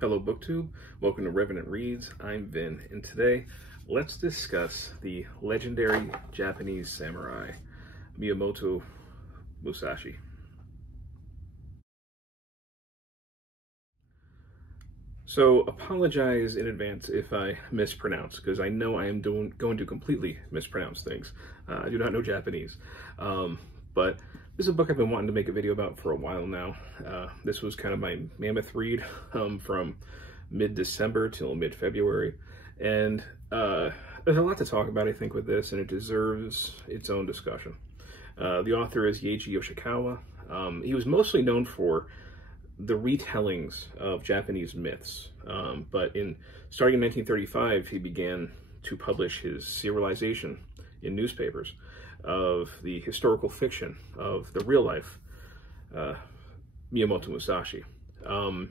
Hello BookTube, welcome to Revenant Reads. I'm Vin, and today let's discuss the legendary Japanese samurai, Miyamoto Musashi. So apologize in advance if I mispronounce, because I know I am going to completely mispronounce things. I do not know Japanese, but this is a book I've been wanting to make a video about for a while now. This was kind of my mammoth read from mid-December till mid-February, and there's a lot to talk about, I think, with this, and it deserves its own discussion. The author is Eiji Yoshikawa. He was mostly known for the retellings of Japanese myths, but starting in 1935, he began to publish his serialization in newspapers of the historical fiction of the real life Miyamoto Musashi. And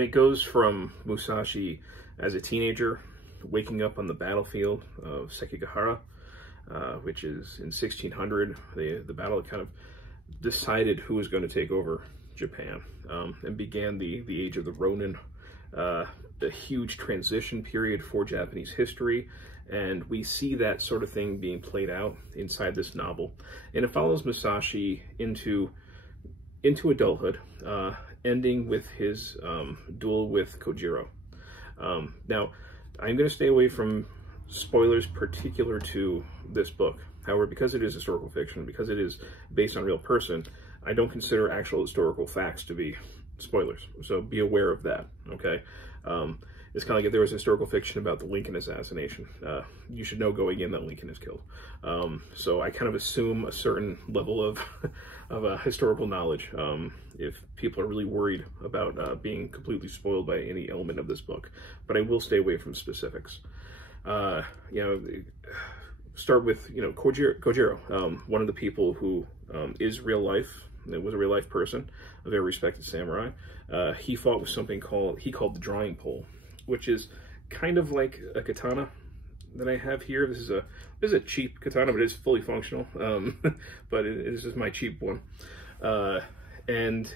it goes from Musashi as a teenager, waking up on the battlefield of Sekigahara, which is in 1600. The battle kind of decided who was going to take over Japan, and began the age of the Ronin, a huge transition period for Japanese history. And we see that sort of thing being played out inside this novel. And it follows Musashi into adulthood, ending with his duel with Kojiro. Now, I'm going to stay away from spoilers particular to this book. However, because it is historical fiction, because it is based on a real person, I don't consider actual historical facts to be spoilers. So be aware of that, okay? It's kind of like if there was historical fiction about the Lincoln assassination. You should know going in that Lincoln is killed. So I kind of assume a certain level of historical knowledge if people are really worried about being completely spoiled by any element of this book. But I will stay away from specifics. Start with, Kojiro, one of the people who is real life. It was a real life person, a very respected samurai. He fought with something he called the drawing pole, which is kind of like a katana that I have here. This is a cheap katana, but it is fully functional. But this is my cheap one. And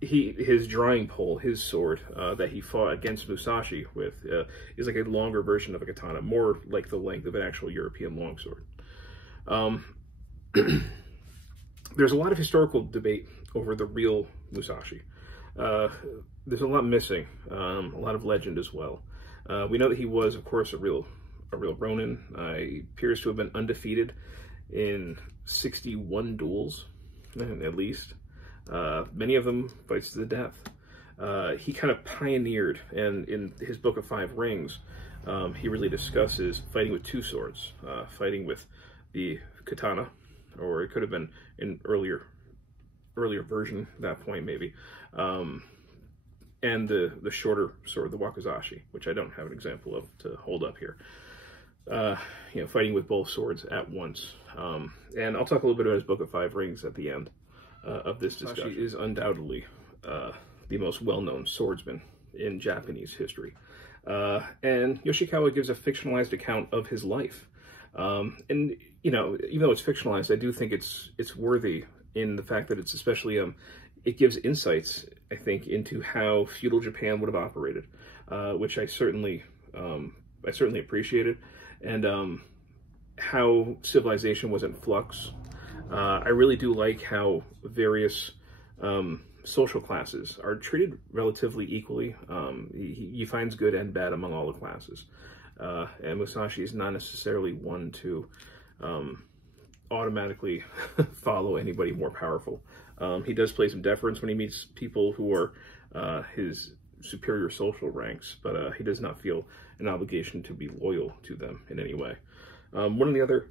his drawing pole, his sword that he fought against Musashi with, is like a longer version of a katana, more like the length of an actual European longsword. There's a lot of historical debate over the real Musashi. There's a lot missing, a lot of legend as well. We know that he was, of course, a real Ronin. He appears to have been undefeated in 61 duels, at least. Many of them fights to the death. He kind of pioneered, and in his Book of Five Rings, he really discusses fighting with two swords, fighting with the katana, or it could have been an earlier version at that point, maybe, and the shorter sword, the wakizashi, which I don't have an example of to hold up here. Fighting with both swords at once. And I'll talk a little bit about his Book of Five Rings at the end of this discussion. Musashi is undoubtedly the most well-known swordsman in Japanese history. And Yoshikawa gives a fictionalized account of his life. And even though it's fictionalized, I do think it's worthy in the fact that it's especially it gives insights, I think, into how feudal Japan would have operated, which I certainly appreciated, and how civilization was in flux. I really do like how various social classes are treated relatively equally. He finds good and bad among all the classes. And Musashi is not necessarily one to automatically follow anybody more powerful. He does play some deference when he meets people who are his superior social ranks, but he does not feel an obligation to be loyal to them in any way. One of the other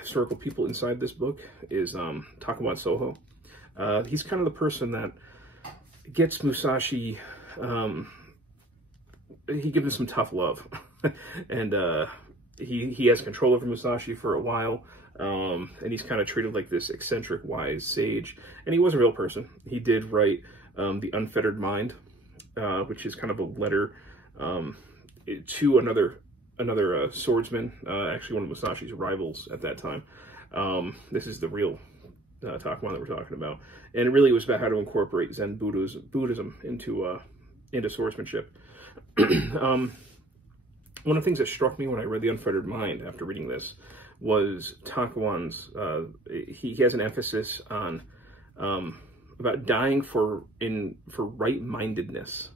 historical people inside this book is Takuan Soho. He's kind of the person that gets Musashi, he gives him some tough love. And he has control over Musashi for a while, and he's kind of treated like this eccentric, wise sage. And he was a real person. He did write The Unfettered Mind, which is kind of a letter to another swordsman, actually one of Musashi's rivals at that time. This is the real Takuan that we're talking about. And it really was about how to incorporate Zen Buddhism into into swordsmanship. One of the things that struck me when I read The Unfettered Mind after reading this was Takuan's, he has an emphasis on, about dying for right-mindedness,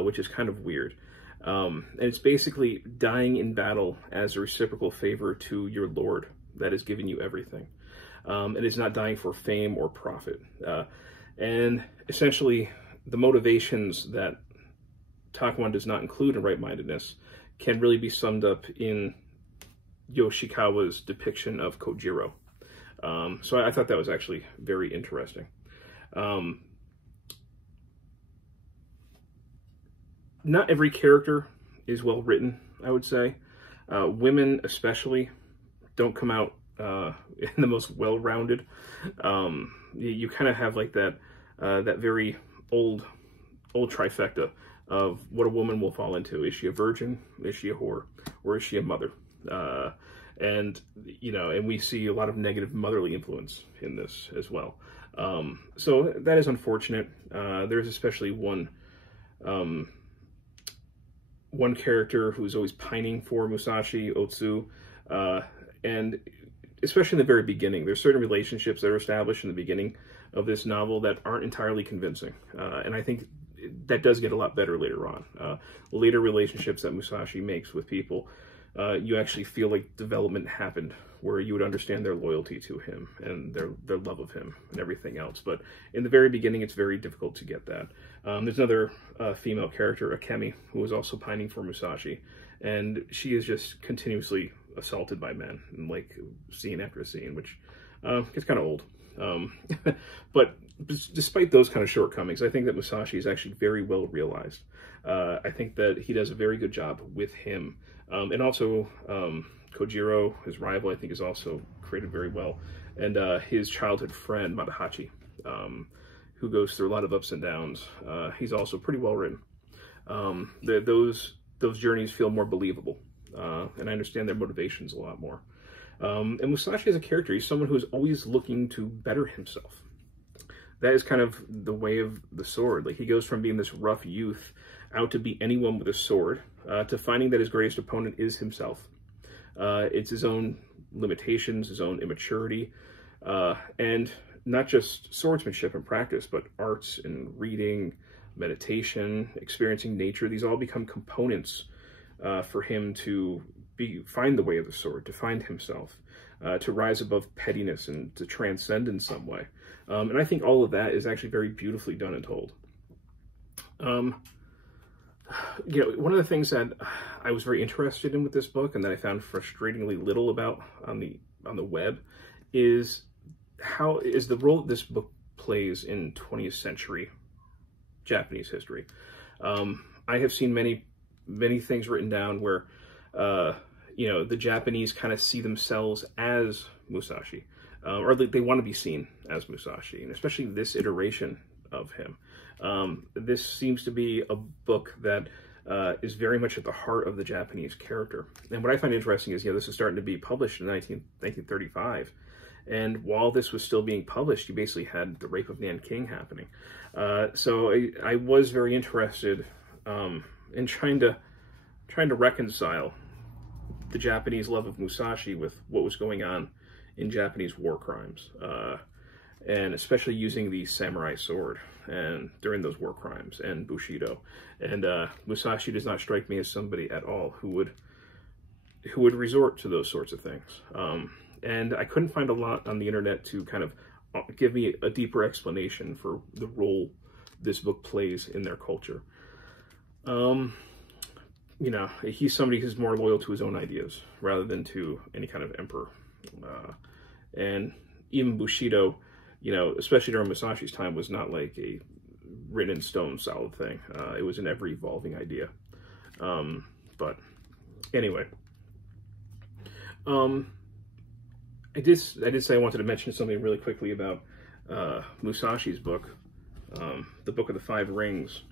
which is kind of weird. And it's basically dying in battle as a reciprocal favor to your lord that has given you everything. And it's not dying for fame or profit. And essentially, the motivations that Takuan does not include in right-mindedness can really be summed up in Yoshikawa's depiction of Kojiro. So I thought that was actually very interesting. Not every character is well written, I would say. Women especially don't come out in the most well-rounded. You kind of have like that very old trifecta of what a woman will fall into. Is she a virgin? Is she a whore? Or is she a mother? And, you know, and we see a lot of negative motherly influence in this as well. So that is unfortunate. There's especially one character who's always pining for Musashi, Otsu, and especially in the very beginning, there's certain relationships that are established in the beginning of this novel that aren't entirely convincing. And I think that does get a lot better later on. Later relationships that Musashi makes with people, you actually feel like development happened, where you would understand their loyalty to him and their love of him and everything else. But in the very beginning, it's very difficult to get that. There's another female character, Akemi, who is also pining for Musashi, and she is just continuously assaulted by men, in like scene after scene, which gets kind of old. But despite those kind of shortcomings, I think that Musashi is actually very well realized. I think that he does a very good job with him. And also, Kojiro, his rival, I think is also created very well. And his childhood friend, Matahachi, who goes through a lot of ups and downs, he's also pretty well written. Those journeys feel more believable. And I understand their motivations a lot more. And Musashi as a character, he's someone who's always looking to better himself. That is kind of the way of the sword. Like, he goes from being this rough youth out to beat anyone with a sword, to finding that his greatest opponent is himself. It's his own limitations, his own immaturity, and not just swordsmanship and practice, but arts and reading, meditation, experiencing nature. These all become components for him to find the way of the sword, to find himself, to rise above pettiness and to transcend in some way. And I think all of that is actually very beautifully done and told. You know, one of the things that I was very interested in with this book, and that I found frustratingly little about on the web, is the role that this book plays in 20th century Japanese history. I have seen many things written down where you know, the Japanese kind of see themselves as Musashi, or they want to be seen as Musashi, and especially this iteration of him. This seems to be a book that is very much at the heart of the Japanese character. And what I find interesting is, you know, this is starting to be published in 1935. And while this was still being published, you basically had the rape of Nanking happening. So I was very interested in trying to reconcile the Japanese love of Musashi with what was going on in Japanese war crimes, and especially using the samurai sword and during those war crimes and Bushido. And Musashi does not strike me as somebody at all who would resort to those sorts of things. And I couldn't find a lot on the internet to kind of give me a deeper explanation for the role this book plays in their culture. You know, he's somebody who's more loyal to his own ideas rather than to any kind of emperor. And even Bushido, you know, especially during Musashi's time, was not like a written in stone solid thing. It was an ever evolving idea. But anyway, I did say I wanted to mention something really quickly about Musashi's book, the Book of the Five Rings.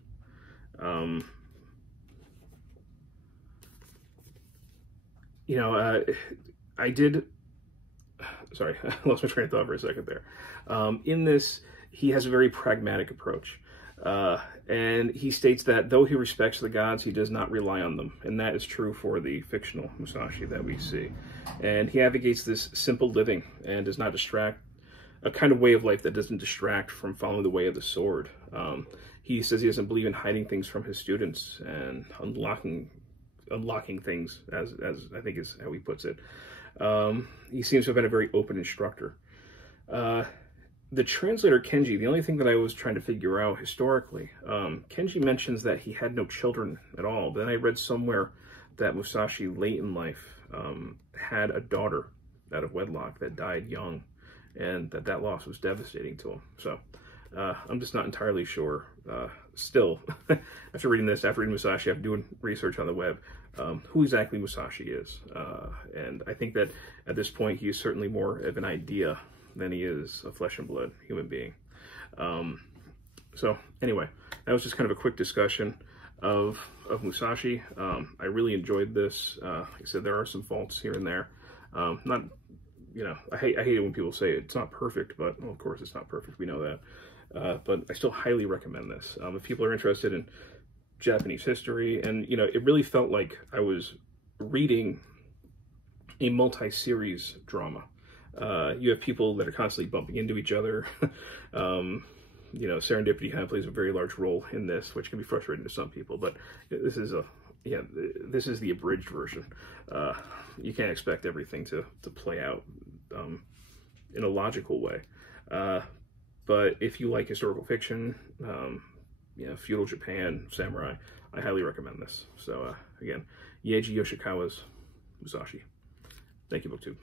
You know, sorry, I lost my train of thought for a second there. In this, he has a very pragmatic approach. And he states that though he respects the gods, he does not rely on them. And that is true for the fictional Musashi that we see. And he advocates this simple living and does not distract, a kind of way of life that doesn't distract from following the way of the sword. He says he doesn't believe in hiding things from his students and unlocking things, as I think is how he puts it. He seems to have been a very open instructor. The translator Kenji, the only thing that I was trying to figure out historically, Kenji mentions that he had no children at all. But then I read somewhere that Musashi, late in life, had a daughter out of wedlock that died young, and that loss was devastating to him. So I'm just not entirely sure. Still, after reading Musashi, after doing research on the web, who exactly Musashi is. And I think that at this point, he is certainly more of an idea than he is a flesh and blood human being. So anyway, that was just kind of a quick discussion of Musashi. I really enjoyed this. Like I said, there are some faults here and there. Not, you know, I hate it when people say it's not perfect, but well, of course it's not perfect. We know that. But I still highly recommend this. If people are interested in Japanese history, and you know, it really felt like I was reading a multi-series drama. You have people that are constantly bumping into each other. You know, serendipity kind of plays a very large role in this, which can be frustrating to some people, but this is this is the abridged version. You can't expect everything to play out in a logical way. But if you like historical fiction, you know, feudal Japan, samurai, I highly recommend this. So again, Eiji Yoshikawa's Musashi. Thank you, BookTube.